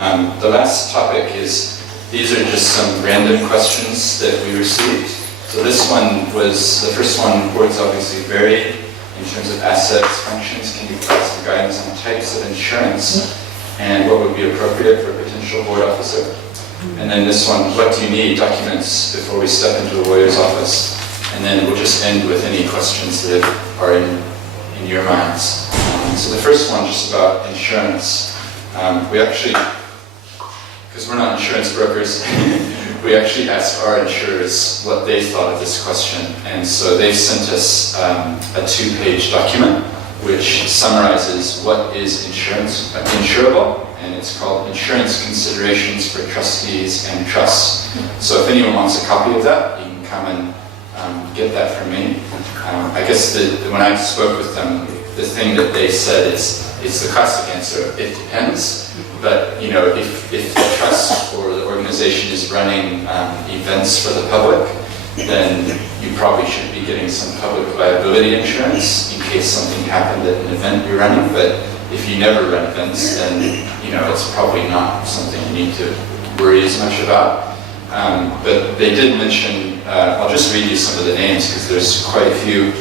The last topic is, these are just some random questions that we received. So this one was, the first one, boards obviously vary in terms of assets, functions. Can you provide some guidance on types of insurance and what would be appropriate for a potential board officer? And then this one, what do you need, documents, before we step into a lawyer's office? And then we'll just end with any questions that are in your minds. So the first one, just about insurance. We actually, because we're not insurance brokers, we actually asked our insurers what they thought of this question. And so they've sent us a 2-page document which summarizes what is insurable, and it's called Insurance Considerations for Trustees and Trusts. So if anyone wants a copy of that, you can come and get that from me. I guess when I spoke with them, the thing that they said is the classic answer, it depends. But you know, if the trust or the organization is running events for the public, then you probably should be getting some public liability insurance in case something happened at an event you're running. But if you never run events, then you know it's probably not something you need to worry as much about. But they did mention, I'll just read you some of the names because there's quite a few.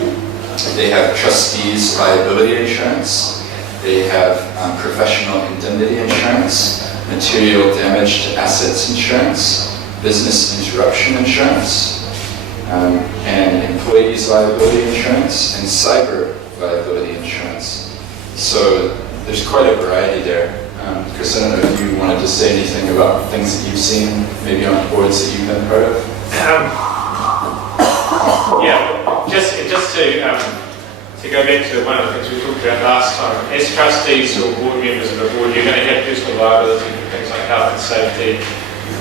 They have trustees liability insurance. They have professional indemnity insurance, material damage to assets insurance, business interruption insurance, and employees liability insurance, and cyber liability insurance. So there's quite a variety there. Chris, I don't know if you wanted to say anything about things that you've seen, maybe on boards that you've been part of. To go back to one of the things we talked about last time, as trustees or board members of a board, you're going to have personal liability for things like health and safety,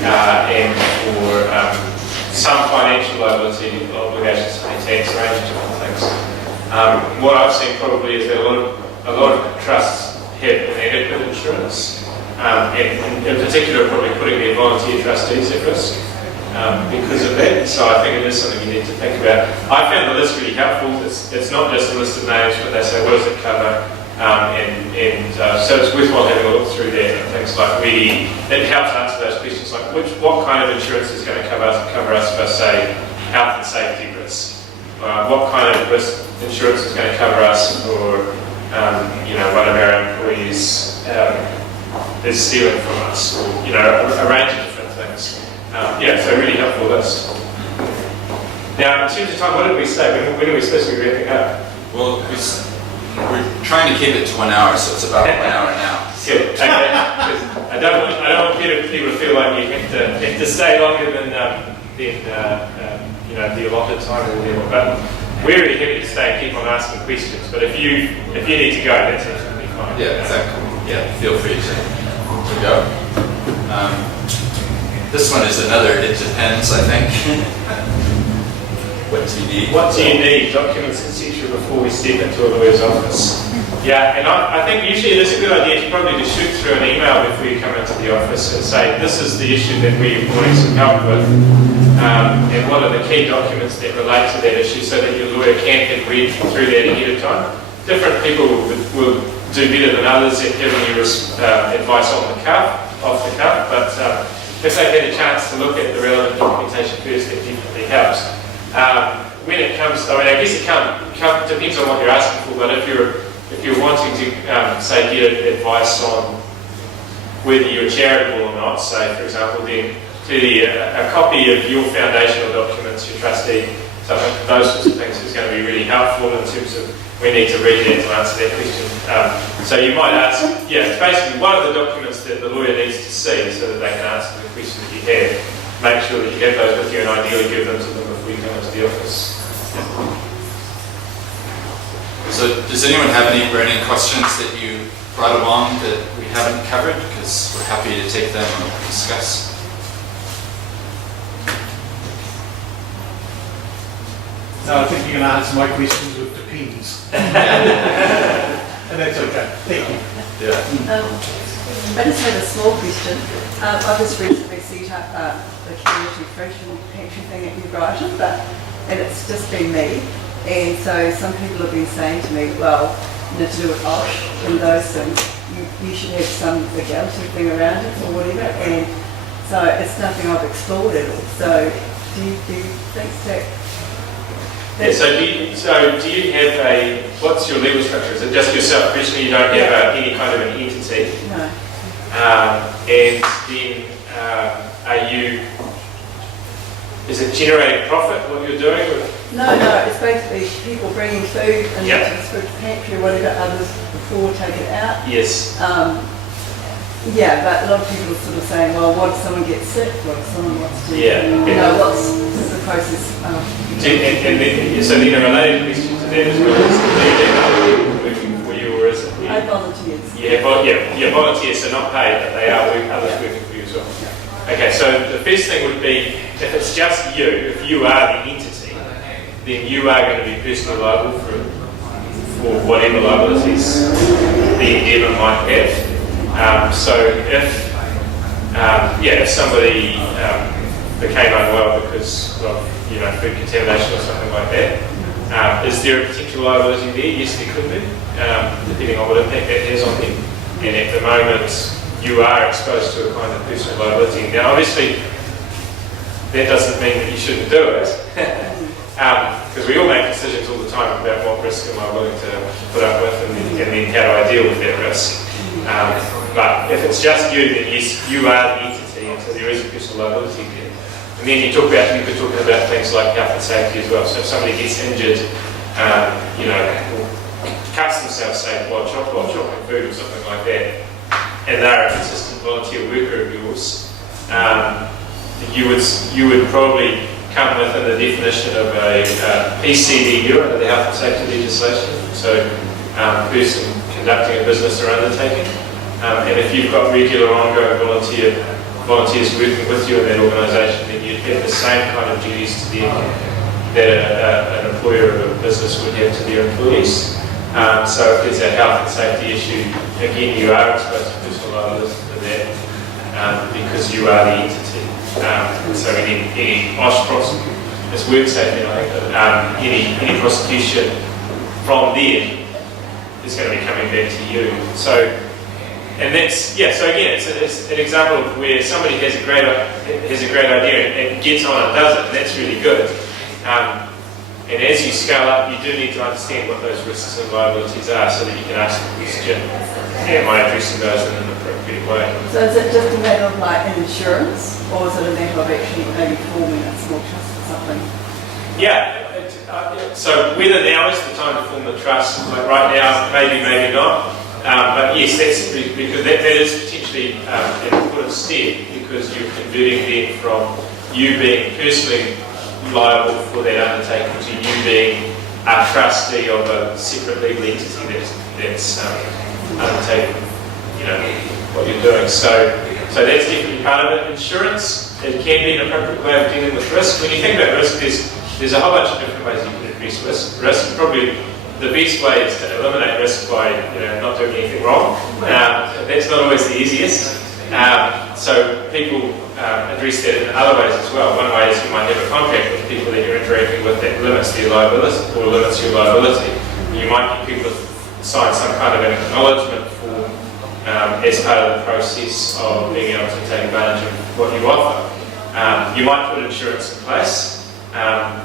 and for some financial liability, obligations to pay tax, a range of different things. What I've seen probably is that a lot of trusts have inadequate insurance, and in particular probably putting their volunteer trustees at risk because of that. So I think it is something you need to think about. I found the list really helpful. It's not just a list of names, but they say what does it cover, so it's worthwhile having a look through that and things like really, it helps answer those questions like what kind of insurance is going to cover us for, say, health and safety risks. What kind of risk insurance is going to cover us for one of our employees is stealing from us, or a range of different things. So really helpful list. Now, in terms of time, what did we say? When are we supposed to be wrapping up? Well, we're trying to keep it to 1 hour, so it's about 1 hour now. Good. Okay. I don't want people to feel like you have to stay longer than the allotted time or whatever. But we're really happy to stay and keep on asking questions. But if you need to go, that's absolutely fine. Yeah, exactly. Yeah, feel free to go. This one is another, it depends, I think. What do you need? What do you need? Documents, etc. before we step into a lawyer's office. Yeah, and I think usually it is a good idea to probably just shoot through an email before you come into the office and say, this is the issue that we're wanting some help with, and what are the key documents that relate to that issue so that your lawyer can read through that ahead of time. Different people will do better than others at giving you advice off the cuff, but if they've had a chance to look at the relevant documentation first, that definitely helps. When it comes, I guess it depends on what you're asking for, but if you're wanting to, say, get advice on whether you're charitable or not, say, for example, then clearly a copy of your foundational documents, your trustee, those sorts of things is going to be really helpful in terms of we need to read that to answer that question. So you might ask, it's basically one of the documents that the lawyer needs to see so that they can answer the question that you have. Make sure that you have those with you and ideally give them to them before you come into the office. So does anyone have any burning questions that you brought along that we haven't covered? Because we're happy to take them and discuss. No, I think you're going to answer my questions with depends. And that's okay. Thank you. Yeah. I just had a small question. I've just recently set up the community pension thing at New Brighton, and it's just been me. And so some people have been saying to me, well, to do with OSH and those things. you should have some legality thing around it or whatever, and so it's nothing I've explored at all. So do you think that? Yeah, so do you have what's your legal structure? Is it just yourself personally? You don't have any kind of an entity? No. And then is it generating profit, what you're doing? No, it's basically people bringing food into the food pantry or whatever, others before take it out. Yes. Yeah, but a lot of people are sort of saying, well, what if someone gets sick? What if someone wants to, what's the process? So then a related question to that as well is, do you have other people working for you, or is it? I volunteers. Yeah, volunteers are not paid, but they are others working for you as well. Okay, so the first thing would be, if it's just you, if you are the entity, then you are going to be personally liable for whatever liabilities the endeavour might have. So if somebody became unwell because of food contamination or something like that, is there a potential liability there? Yes, there could be, depending on what impact that has on them. And at the moment, you are exposed to a kind of personal liability. Now, obviously, that doesn't mean that you shouldn't do it, because we all make decisions all the time about what risk am I willing to put up with, and then how do I deal with that risk. But if it's just you, then yes, you are the entity, and so there is a personal liability there. And then you could talk about things like health and safety as well. So if somebody gets injured, cuts themselves, say, while chopping food or something like that, and they're a consistent volunteer worker of yours, you would probably come within the definition of a PCDU under the health and safety legislation. So, person conducting a business or undertaking. And if you've got regular ongoing volunteers working with you in that organisation, then you'd have the same kind of duties to them that an employer of a business would have to their employees. So if there's a health and safety issue, again, you are exposed to personal liability for that because you are the entity. So any it's work safety, any prosecution from them is going to be coming back to you. So, and that's, so again, it's an example of where somebody has a great idea and gets on and does it, and that's really good. And as you scale up, you do need to understand what those risks and liabilities are so that you can ask the question, am I addressing those in an appropriate way? So is it just a matter of like insurance, or is it a matter of actually maybe forming a small trust or something? Yeah, so whether now is the time to form the trust, like right now, maybe not. But yes, that's because that is potentially an important step, because you're converting then from you being personally liable for that undertaking to you being a trustee of a separate legal entity that's undertaking, what you're doing. So that's definitely part of it. Insurance, it can be an appropriate way of dealing with risk. When you think about risk, there's a whole bunch of different ways you can address risk. Probably the best way is to eliminate risk by not doing anything wrong. That's not always the easiest. So people address that in other ways as well. One way is you might have a contract with people that you're interacting with that limits their liability or limits your liability. You might get people to sign some kind of an acknowledgement form as part of the process of being able to take advantage of what you offer. You might put insurance in place, and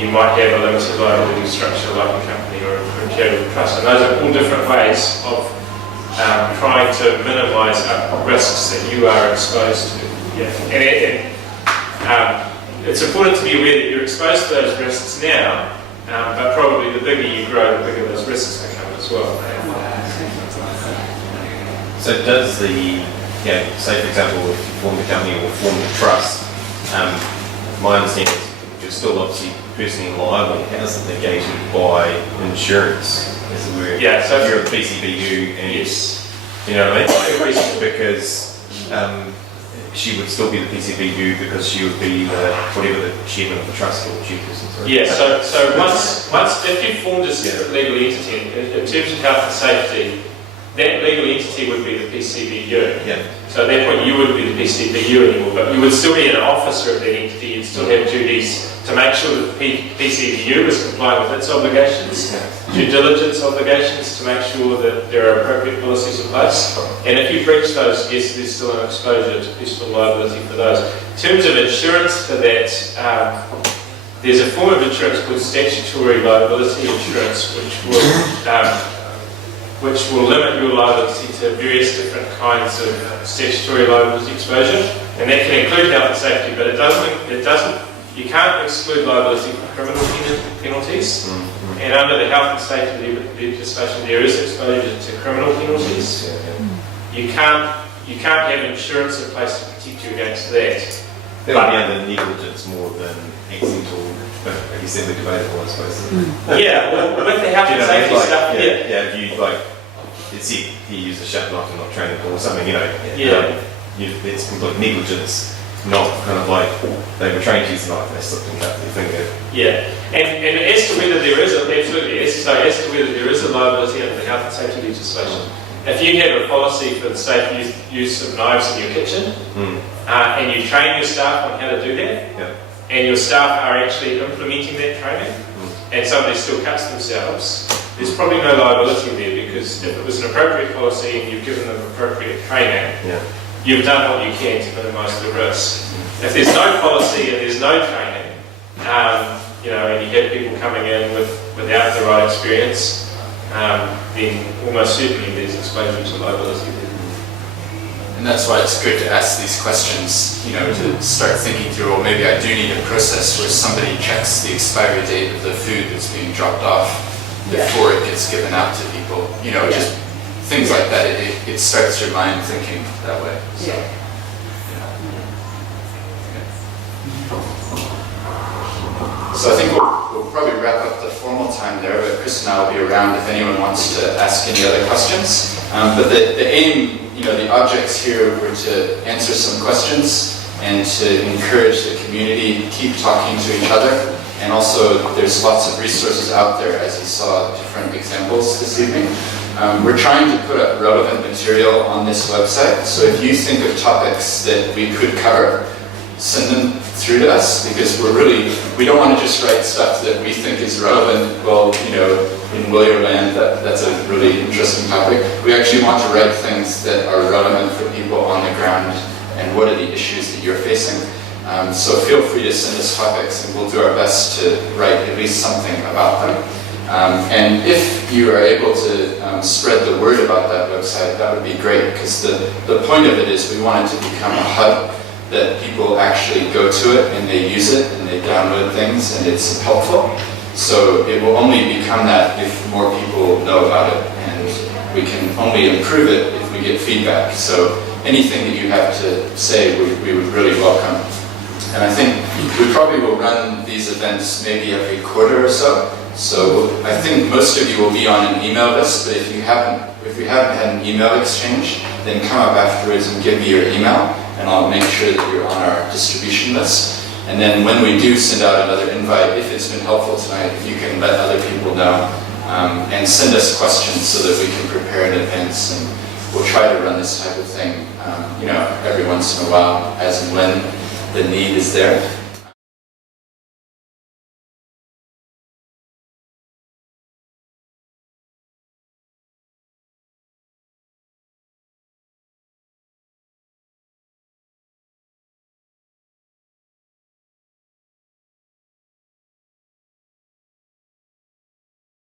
you might have a limited liability structure like a company or a charitable trust. And those are all different ways of trying to minimise risks that you are exposed to. And it's important to be aware that you're exposed to those risks now, but probably the bigger you grow, the bigger those risks become as well. So does say for example, if you form the company or form the trust, my understanding is you're still obviously personally liable. How's it negated by insurance, as it were? Yeah, so if you're a PCBU and yes. You know what I mean? Because she would still be the PCBU because she would be whatever the chairman of the trust or chairperson. Sorry. Yeah, so once if you formed a separate legal entity, in terms of health and safety, that legal entity would be the PCBU. Yeah. So at that point you wouldn't be the PCBU anymore, but you would still be an officer of that entity. You'd still have duties to make sure that the PCDU is complying with its obligations, due diligence obligations to make sure that there are appropriate policies in place. And if you breach those, yes, there's still an exposure to personal liability for those. In terms of insurance for that, there's a form of insurance called statutory liability insurance, which will limit your liability to various different kinds of statutory liability exposure, and that can include health and safety, but it doesn't. You can't exclude liability for criminal penalties, and under the health and safety legislation, there is exposure to criminal penalties. You can't have insurance in place to protect you against that. That would be under negligence more than accidental, but like you said, we're debatable, I suppose. Yeah, well, with the health and safety like, stuff, yeah, if you like, it's it, he used a sharp knife and not trained or something, it's complete negligence, not kind of like they were trained to use a knife and they slipped and cut their finger. Yeah, and as to whether there is as to whether there is a liability under the health and safety legislation, if you have a policy for the safe use of knives in your kitchen, and you train your staff on how to do that, and your staff are actually implementing that training, and somebody still cuts themselves, there's probably no liability there, because if it was an appropriate policy and you've given them appropriate training, you've done what you can to minimise the risk. If there's no policy and there's no training, and you have people coming in without the right experience, then almost certainly there's exposure to liability there. And that's why it's good to ask these questions, to start thinking through, well, maybe I do need a process where somebody checks the expiry date of the food that's being dropped off before it gets given out to people. Just things like that. It starts your mind thinking that way. So, So I think we'll probably wrap up the formal time there, but Chris and I will be around if anyone wants to ask any other questions. But the aim, the objects here were to answer some questions and to encourage the community to keep talking to each other. And also, there's lots of resources out there, as you saw different examples this evening. We're trying to put up relevant material on this website, so if you think of topics that we could cover, send them through to us, because we don't want to just write stuff that we think is relevant. Well, in Willierland, that's a really interesting topic. We actually want to write things that are relevant for people on the ground, and what are the issues that you're facing. So feel free to send us topics, and we'll do our best to write at least something about them. And if you are able to spread the word about that website, that would be great, because the point of it is we want it to become a hub that people actually go to it and they use it and they download things and it's helpful. So it will only become that if more people know about it, and we can only improve it if we get feedback. So anything that you have to say, we would really welcome. And I think we probably will run these events maybe every quarter or so. So I think most of you will be on an email list, but if we haven't had an email exchange, then come up afterwards and give me your email, and I'll make sure that you're on our distribution list. And then when we do send out another invite, if it's been helpful tonight, if you can let other people know, and send us questions so that we can prepare in advance, and we'll try to run this type of thing, every once in a while, as and when the need is there.